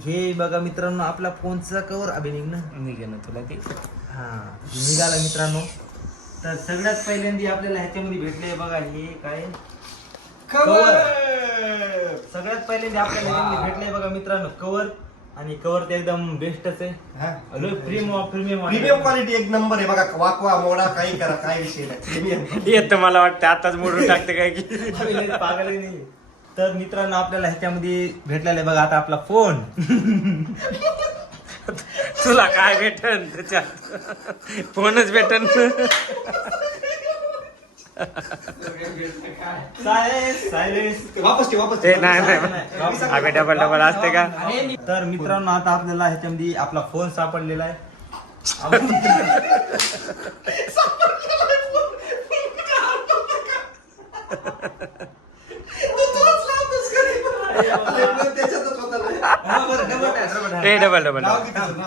हे बघा मित्रांनो, आपला फोनचा कवर अभिनिघ ना निघेन तुला ते. हा निघाला मित्रांनो. तर सगळ्यात पहिल्यांदा आपल्याला ह्याच्यामध्ये भेटले बघा हे काय कवर. सगळ्यात पहिल्यांदा आपल्याला भेटले बघा मित्रांनो कवर. आणि कवर ते एकदम बेस्टच आहे. प्रीमियम क्वालिटी एक नंबर आहे बघा. वाकवा मोडा काही करा, काय विषय नाही. येत मला वाटतं आताच मोडून टाकते काय की. पागल नाही. तर मित्रांनो आपल्याला ह्याच्यामध्ये भेटलेला आहे बघा आता आपला फोन. तुला काय भेटन त्याच्यात? फोनच भेटन. वापस ते नाही आम्ही डबल असते का? तर मित्रांनो आता आपल्याला ह्याच्यामध्ये आपला फोन सापडलेला आहे. डबल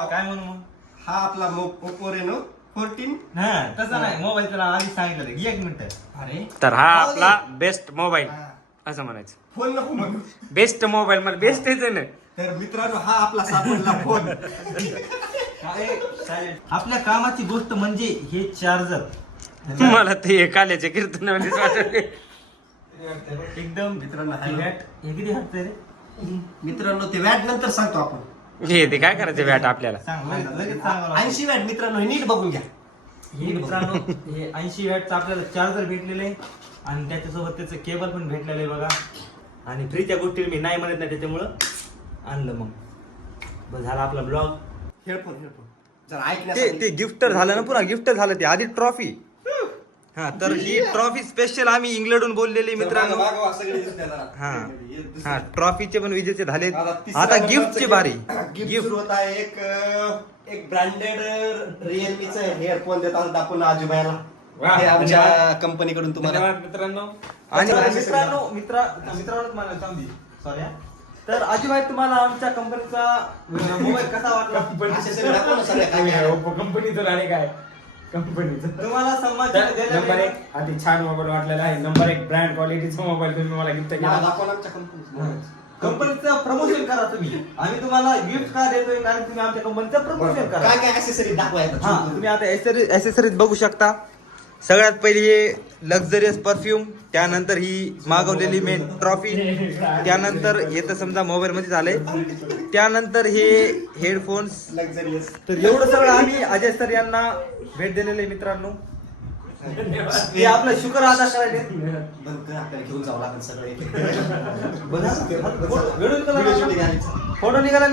काय म्हणू मग? हा आपला ओप्पो रेनो 14. हा तसं नाही, मोबाईलचं नाव आधी सांगितलं. एक मिनिट. अरे तर हा आपला बेस्ट मोबाईल असं म्हणायचं. फोन नको म्हणू. बेस्ट मोबाईल मला बेस्ट आहे ना. तर मित्रांनो हा आपला सापडला फोन. आपल्या कामाची गोष्ट म्हणजे हे चार्जर. मला ते काल्याचे कीर्तन वाटले. एकदम मित्रांनो हे किती हटतंय रे? मित्रांनो ते वॅट नंतर सांगतो आपण. हे ते काय करायचं बॅट आपल्याला? सांग लगेच सांगा. 80 वॅट मित्रांनो, हे नीट बघून घ्या. हे मित्रांनो हे 80 वॅटचं आपल्याला चार्जर भेटलेलं आहे. आणि त्याच्यासोबत त्याचं केबल पण भेटलेलं आहे बघा. आणि फ्रीच्या गोष्टी मी नाही म्हणत नाही, त्याच्यामुळं आणलं. मग बस झाला आपला ब्लॉग. हेडफोन जर ऐकण्यासाठी ते गिफ्ट झालं ना, पुन्हा गिफ्ट झालं ते आधी ट्रॉफी. हा तर ही ट्रॉफी स्पेशल आम्ही इंग्लंडहून बोललेली मित्रांनो. हा हा ट्रॉफीचे पण विजेते झाले. आता गिफ्टची बारी. गिफ्ट सुरू होत आहे. एक ब्रँडेड रिअलमीचं हेडफोन देतात आपण आजूबाईला. हे आमच्या कंपनीकडून तुम्हाला मित्रांनो. आणि मित्रांनो मला सांगते सॉरी. तर अजिबाई तुम्हाला आमच्या कंपनीचा मोबाईल कसा वाटला? कंपनीचं आणि काय कंपनीचं तुम्हाला सन्मान नंबर एक अति छान मोबाईल वाटलेला आहे. नंबर एक ब्रँड क्वालिटीचा मोबाईल तुम्ही मला गिफ्ट केला. कंपनीचं प्रमोशन करा तुम्ही. आम्ही तुम्हाला गिफ्ट का देतोय? कारण तुम्ही आमच्या कंपनीचं प्रमोशन करा. काय काय ऍक्सेसरी दाखवायचं. हा तुम्ही आता ऍसेसरीज बघू शकता. सगळ्यात पहिली हे लक्झरियस परफ्यूम, त्यानंतर ही मागवलेली मेन ट्रॉफी, त्यानंतर हे तर समजा मोबाईल मध्ये झालंय, त्यानंतर हे हेडफोन्स. लक्झरियस. तर एवढं सगळं आम्ही अजय सर यांना भेट दिलेलं आहे मित्रांनो. हे आपलं शुक्र अदा करायचे. घेऊन जावं लागेल सगळे. फोटो निघाला.